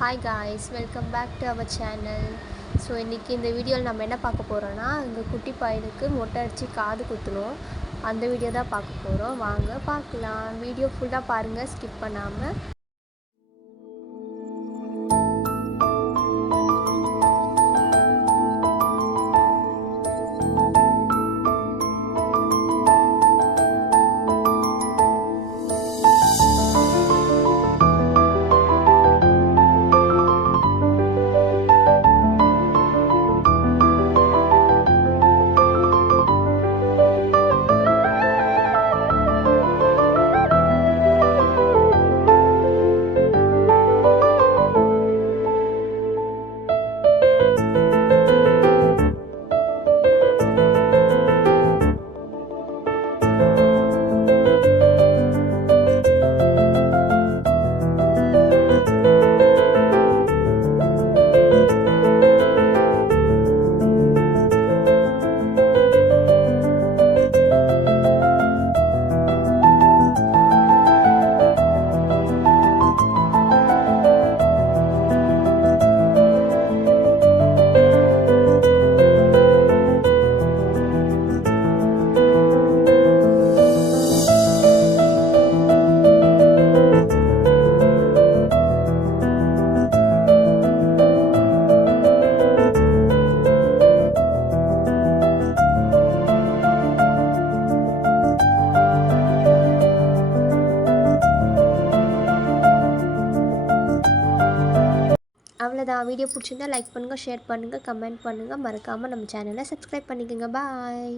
Hi guys welcome back to our channel so இன்றைக்கி இந்த வீடியோவில் நம்ம என்ன பார்க்க போகிறோன்னா இந்த குட்டி பையனுக்கு மொட்டை அடித்து காது குத்துணும் அந்த வீடியோ தான் பார்க்க போகிறோம் வாங்க பார்க்கலாம். வீடியோ ஃபுல்லாக பாருங்கள் ஸ்கிப் பண்ணாமல் அவ்வளோதான் வீடியோ பிடிச்சிருந்தா லைக் பண்ணுங்கள் ஷேர் பண்ணுங்கள் கமெண்ட் பண்ணுங்கள் மறக்காமல் நம்ம சேனலை சப்ஸ்கிரைப் பண்ணிக்கோங்க. பாய்